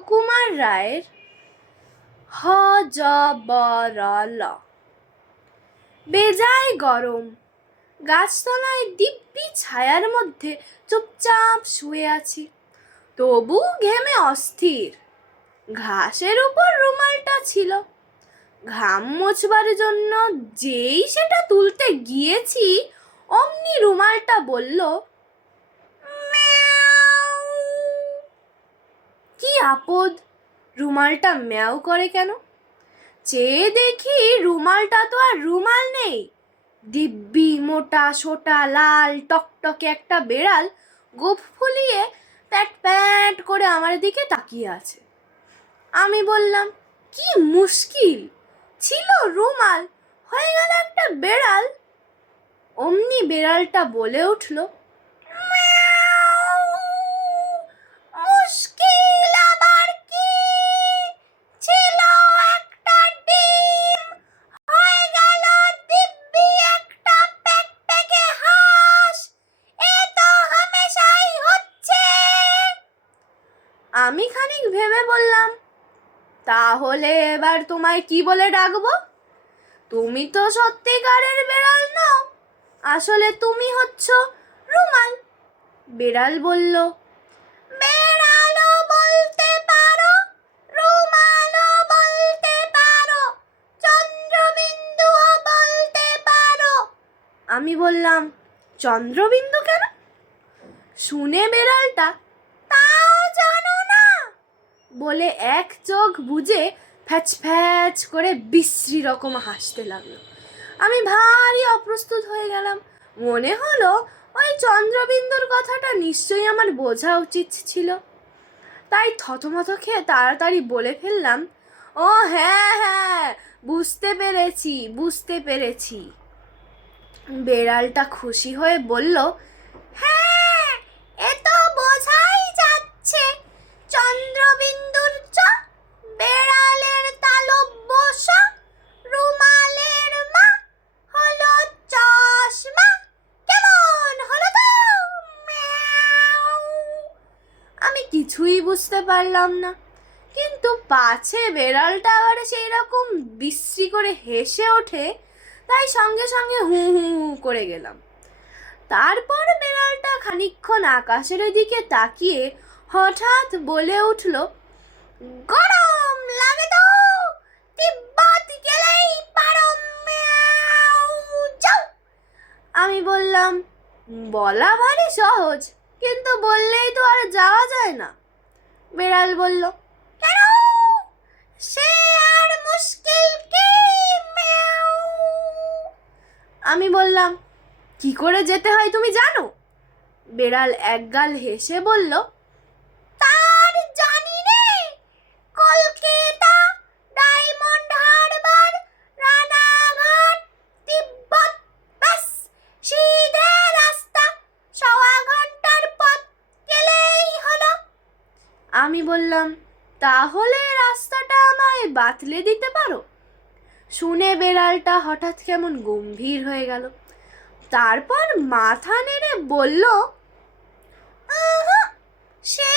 সুকুমার রায়ের হ-য-ব-র-ল। বেজায় গরম, গাছতলায় দিব্যি ছায়ার মধ্যে চুপচাপ শুয়ে আছি, তবু ঘেমে অস্থির। ঘাসের উপর রুমালটা ছিল, ঘাম মোছবার জন্য যেই সেটা তুলতে গিয়েছি অমনি রুমালটা বলল, ম্যাও। কি আপদ, রুমালটা ম্যাও করে কেন? চেয়ে দেখি রুমালটা তো আর রুমাল নেই, দিব্যি মোটা সোটা লাল টকটকে একটা বেড়াল গোঁফ ফুলিয়ে প্যাট প্যাট করে আমার দিকে তাকিয়ে আছে। আমি বললাম, কি মুশকিল, ছিল রুমাল, হয়ে গেল একটা বেড়াল। অমনি বেড়ালটা বলে উঠল, মুশকিল আবার কি, ছিল একটা ডিম, হয়ে গেল দিব্যি একটা প্যাকপ্যাকে হাঁস। এ তো হামেশাই হচ্ছে। আমি খানিক ভেবে বললাম, তাহলে এবার তোমায় কি বলে ডাকবো? তুমি তো সত্যিকারের বেড়াল নও, আসলে তুমি হচ্ছ রুমাল। বেড়াল বলল, বেড়ালও বলতে পারো, রুমালও বলতে পারো, চন্দ্রবিন্দুও বলতে পারো। আমি বললাম, চন্দ্রবিন্দু কেন? শুনে বেড়ালটা, তাও জানো না বলে এক চোখ বুজে ফ্যাচ ফ্যাচ করে বিশ্রী রকম হাসতে লাগলো। আমি ভারী অপ্রস্তুত হয়ে গেলাম। মনে হলো ওই চন্দ্রবিন্দুর কথাটা নিশ্চয়ই আমার বোঝা উচিত ছিল। তাই থতমত খেয়ে তাড়াতাড়ি বলে ফেললাম, ও হ্যাঁ হ্যাঁ, বুঝতে পেরেছি। বেড়ালটা খুশি হয়ে বলল, হ্যাঁ, এ তো বোঝাই যাচ্ছে, চন্দ্রবিন্দুর চ, বেড়ালের তালব্য স, রুমালের মা, হলো চশমা। কেমন হলো তো? ম্যাও। আমি কিছুই বুঝতে পারলাম না, কিন্তু পাছে বেড়ালটা আবার সেই রকম বিশ্রী করে হেসে ওঠে, তাই সঙ্গে সঙ্গে হু হু হু করে গেলাম। তারপর বেড়ালটা খানিকক্ষণ আকাশের দিকে তাকিয়ে হঠাৎ বলে উঠল, গরম লাগে তো, তিব্বত গেলেই পারো, ম্যাও যাও। আমি বললাম, বলা ভারী সহজ, কিন্তু বললেই তো আর যাওয়া যায় না। বেড়াল বলল, কেন, সে আর মুশকিল কি, ম্যাও। আমি বললাম, কি করে যেতে হয় তুমি জানো? বেড়াল একগাল হেসে বলল, তার জানি রে, কলকাতা, ডায়মন্ড হারবার, রানাঘাট, তিব্বত, ব্যাস সিধে রাস্তা, 1.25 ঘন্টার পথ গেলেই হলো। আমি বললাম, তাহলে রাস্তাটা আমায় বাতলে দিতে পারো? শুনে বেড়ালটা হঠাৎ কেমন গম্ভীর হয়ে গেল, তারপর মাথা নেড়ে বলল, সে